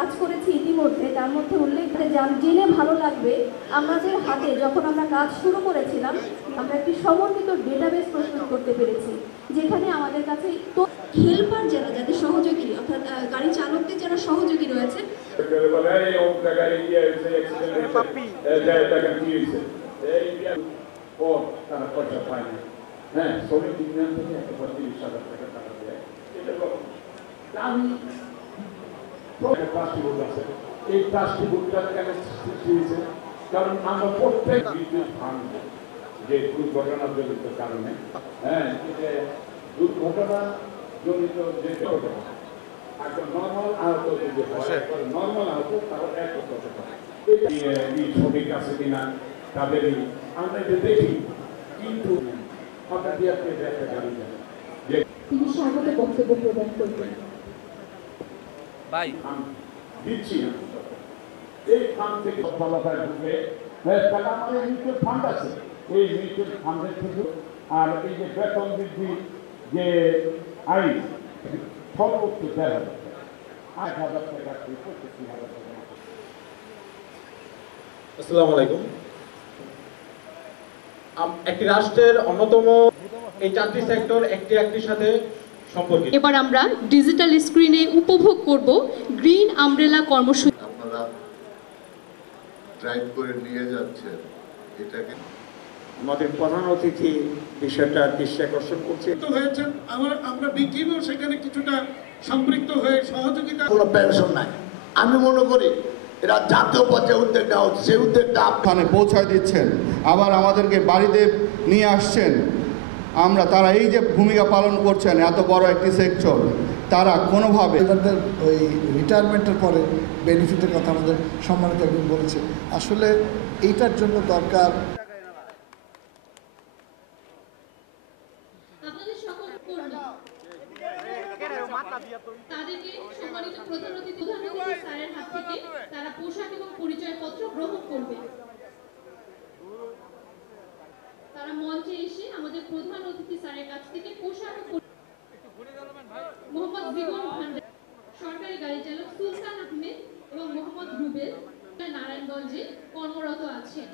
কাজ করেছি ইতিমধ্যে, তার মধ্যে উল্লেখ জেনে ভালো লাগবে আমাদের হাতে যখন আমরা কাজ শুরু করেছিলাম আমরা একটি সমন্বিত ডেটাবেস প্রস্তুত করতে পেরেছি, যেখানে আমাদের কাছে তো হেল্পার যারা, যাদের সহযোগী অর্থাৎ গাড়ি চালকদের যারা সহযোগী রয়েছে তারা পয়সা পায় না। হ্যাঁ, শ্রমিক ইউনিয়ন থেকে ৩৫,০০০ টাকা দেয়। এটা আমি ট্রাস্টি বোর্ড আছে, এই ট্রাস্টি বোর্ডটা কেন সৃষ্টি হয়েছে? কারণ আমরা প্রত্যেক বিদ্যুৎ ফান্ড যে দুর্ঘটনা জনিত কারণে, হ্যাঁ, দুর্ঘটনা জনিত যে ঘটনা একটা নর্মাল আহত যদি হয়, নর্মাল আহত তারা ১ লক্ষ টাকা। শ্রমিক আছে কিনা তাদেরই আমরা এটা দেখি, কিন্তু হঠাৎ দিয়ে আপনি একটা গাড়ি দেন যে তিনি স্বাগত বক্তব্য প্রদান করবেন। ভাই দিচ্ছি না, এই ফান্ড থেকে সফলতায় ঢুকে তাহলে আমাদের মিউচুয়াল ফান্ড আছে, এই মিউচুয়াল ফান্ডের থেকে আর এই যে বেতন বৃদ্ধি যে আইন সর্বোচ্চ ১৩,০০০ ৮,০০০ টাকা ৬৫,০০০ টাকা। আসসালামু আলাইকুম। একটি রাষ্ট্রের অন্যতম এই ৪টি সেক্টর একটির সাথে সম্পর্কিত। এবার আমরা ডিজিটাল স্ক্রিনে উপভোগ করব গ্রিন আমব্রেলা কর্মসূচি। আপনারা ড্রাইভ করে নিয়ে যাচ্ছেন, এটাকে আমাদের প্রধান অতিথি বিষয়টা দৃষ্টি আকর্ষণ করছে হয়েছে। আমরা বিকিও সেখানে কিছুটা সম্পৃক্ত হয়ে সহযোগিতা। কোনো পেনশন নাই, আমি মনে করি এরা জাতীয় পর্যায়ে উদ্যোগ নেওয়া হচ্ছে, সেই উদ্যোগটা আপনারা পৌঁছায় দিচ্ছেন, আবার আমাদেরকে বাড়িতে নিয়ে আসছেন। তারা এই যে ভূমিকা পালন করছেন এত বড় একটি সেক্টর, তারা কোনোভাবে তাদের ওই রিটায়ারমেন্টের পরে বেনিফিটের কথা আমাদের সম্মানিত একজন বলেছে। আসলে এইটার জন্য দরকার তাদেরকে সম্মানিত প্রধান অতিথি স্যারের হাত থেকে তারা পোশাক এবং পরিচয়পত্র গ্রহণ করবে। তারা মঞ্চে এসে আমাদের প্রধান অতিথি স্যারের কাছ থেকে পোশাক মোহাম্মদ জীবন ভান্ডারী, সরকারি গাড়ি চালক সুলতান আহমেদ এবং মোহাম্মদ রুবেল নারায়ণগঞ্জে কর্মরত আছেন।